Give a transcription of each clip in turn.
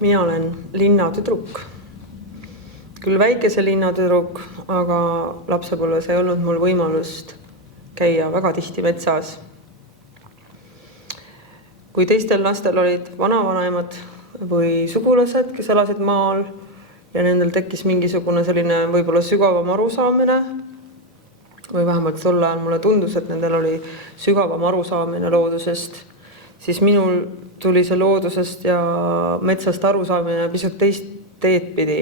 Mina olen linnatüdruk. Küll väikese linnatüdruk, aga lapsepõlves ei olnud mul võimalust käia väga tihti metsas. Kui teistel lastel olid vanavanemad või sugulased, kes elasid maal ja nendel tekkis mingisugune selline võib-olla sügavam arusaamine, või vähemalt tol ajal mulle tundus, et nendel oli sügavam arusaamine loodusest, siis minul tuli see loodusest ja metsast arusaamine pisut teist teed pidi.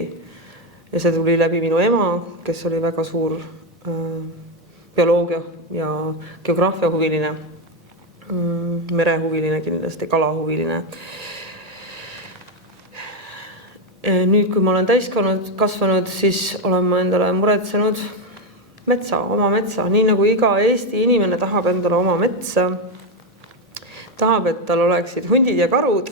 Ja see tuli läbi minu ema, kes oli väga suur bioloogia ja geograafia huviline, merehuviline kindlasti, kalahuviline. Nüüd, kui ma olen kasvanud, siis olen ma endale muretsenud oma metsa, nii nagu iga Eesti inimene tahab endale oma metsa, tahab, et tal oleksid hundid ja karud,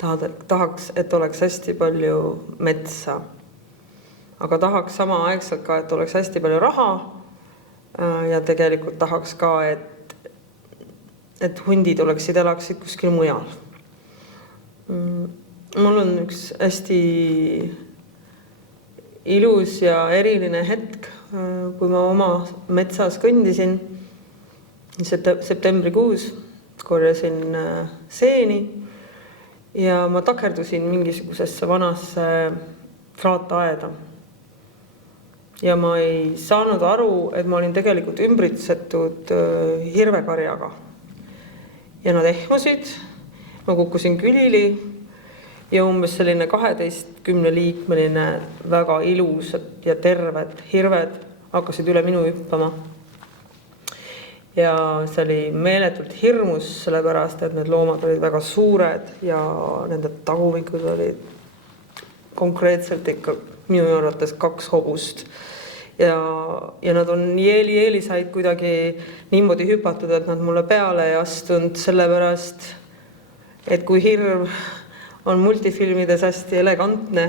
tahaks, et oleks hästi palju metsa, aga tahaks sama aegselt ka, et oleks hästi palju raha ja tegelikult tahaks ka, et hundid elaksid kuskil mujal. Mul on üks hästi ilus ja eriline hetk, kui ma oma metsas kõndisin septembrikuus, korjasin seeni ja ma takerdusin mingisugusesse vanasse traataeda. Ja ma ei saanud aru, et ma olin tegelikult ümbritsetud hirvekarjaga. Ja nad ehmusid, ma kukkusin külili ja umbes selline 12-liikmeline väga ilusad ja terved hirved hakkasid üle minu hüppama. Ja see oli meeletult hirmus, sellepärast, et need loomad olid väga suured ja nende tagumikud olid konkreetselt ikka minu arvates 2 hobust. Ja nad on jeeli said kuidagi niimoodi hüpatud, et nad mulle peale ei astunud, sellepärast, et kui hirv on multifilmides hästi elegantne,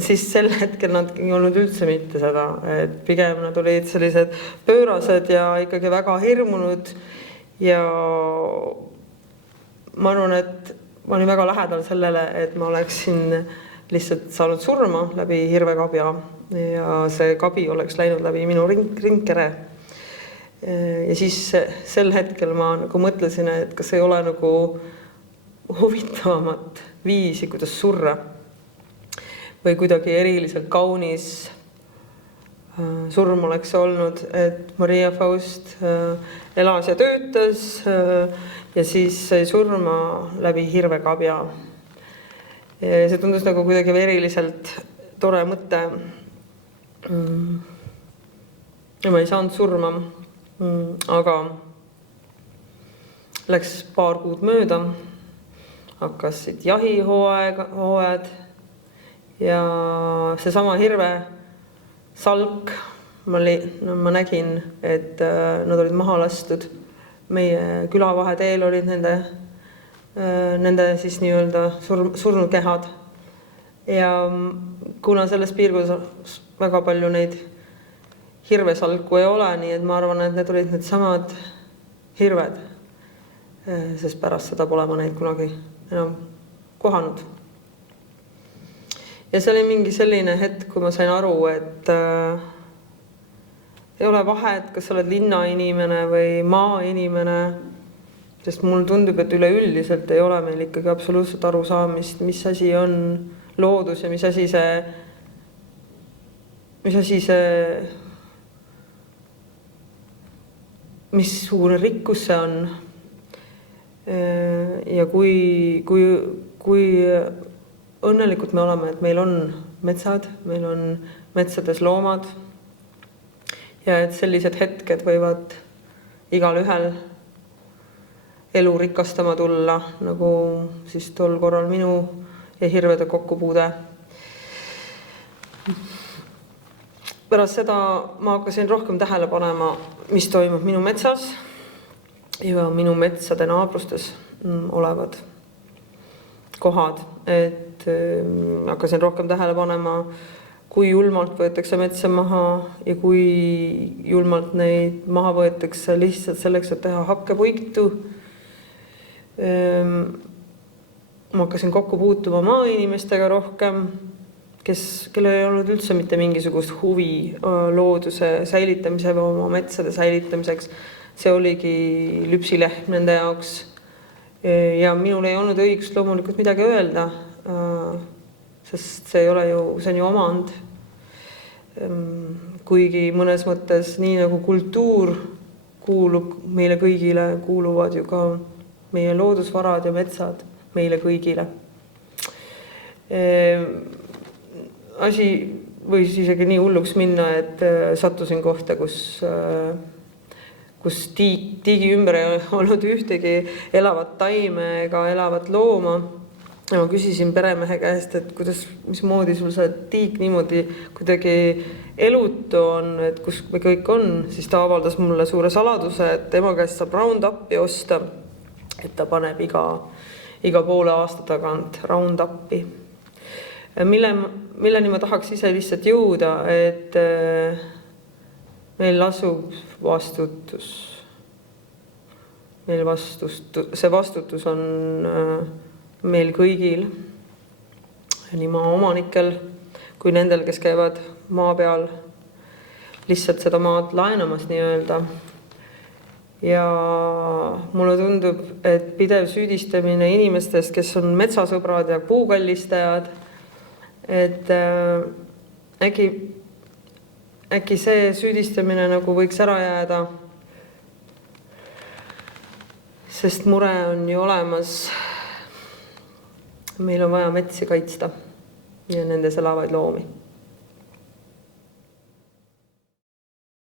siis sel hetkel nad ei olnud üldse mitte seda, et pigem nad olid sellised pöörased ja ikkagi väga hirmunud ja ma arvan, et ma olin väga lähedal sellele, et ma oleksin lihtsalt saanud surma läbi hirvekabja ja see kabi oleks läinud läbi minu ringkere. Ja siis sel hetkel ma nagu mõtlesin, et kas ei ole nagu huvitavamat viisi, kuidas surra või kuidagi eriliselt kaunis surm oleks olnud, et Maria Faust elas ja töötas ja siis sai surma läbi hirvekabja. See tundus nagu kuidagi eriliselt tore mõte. Ja ma ei saanud surma, aga läks paar kuud mööda, hakkasid jahihooajad ja seesama hirve salk, ma nägin, et nad olid maha lastud. Meie külavaheteel olid nende siis nii-öelda surnukehad. Ja kuna selles piirkonnas väga palju neid hirvesalku ei ole, nii et ma arvan, et need olid need samad hirved, sest pärast seda pole ma neid kunagi enam kohanud. Ja see oli mingi selline hetk, kui ma sain aru, et ei ole vahet, kas sa oled linnainimene või maainimene, sest mul tundub, et üleüldiselt ei ole meil ikkagi absoluutselt arusaamist, mis asi on loodus ja mis missugune rikkus see on. Ja kui õnnelikud me oleme, et meil on metsad, meil on metsades loomad ja et sellised hetked võivad igal ühel elu rikastama tulla, nagu siis tol korral minu ja hirvede kokkupuude. Pärast seda ma hakkasin rohkem tähele panema, mis toimub minu metsas ja minu metsade naabrustes olevad kohad, et hakkasin rohkem tähele panema, kui julmalt võetakse metsa maha ja kui julmalt neid maha võetakse lihtsalt selleks, et teha hakkepuitu. ma hakkasin kokku puutuma maainimestega rohkem, kellel ei olnud üldse mitte mingisugust huvi looduse säilitamise või oma metsade säilitamiseks. See oligi lüpsilehm nende jaoks. Ja minul ei olnud õigust loomulikult midagi öelda, sest see on ju omand. Kuigi mõnes mõttes nii nagu kultuur kuulub meile kõigile, kuuluvad ju ka meie loodusvarad ja metsad meile kõigile. Asi võis isegi nii hulluks minna, et sattusin kohta, kus tiigi ümber ei olnud ühtegi elavat taime ega elavat looma. Ja ma küsisin peremehe käest, et mismoodi sul see tiik niimoodi kuidagi elutu on, et kus me kõik on, siis ta avaldas mulle suure saladuse, et tema käest saab Roundupi osta, et ta paneb iga poole aasta tagant Roundupi. Milleni ma tahaks ise lihtsalt jõuda, et meil lasub vastutus. See vastutus on meil kõigil, nii maa omanikel kui nendel, kes käivad maa peal lihtsalt seda maad laenamas nii-öelda. Ja mulle tundub, et pidev süüdistamine inimestest, kes on metsasõbrad ja puukallistajad, et äkki see süüdistamine nagu võiks ära jääda, sest mure on ju olemas. Meil on vaja metsi kaitsta ja nendes elavaid loomi.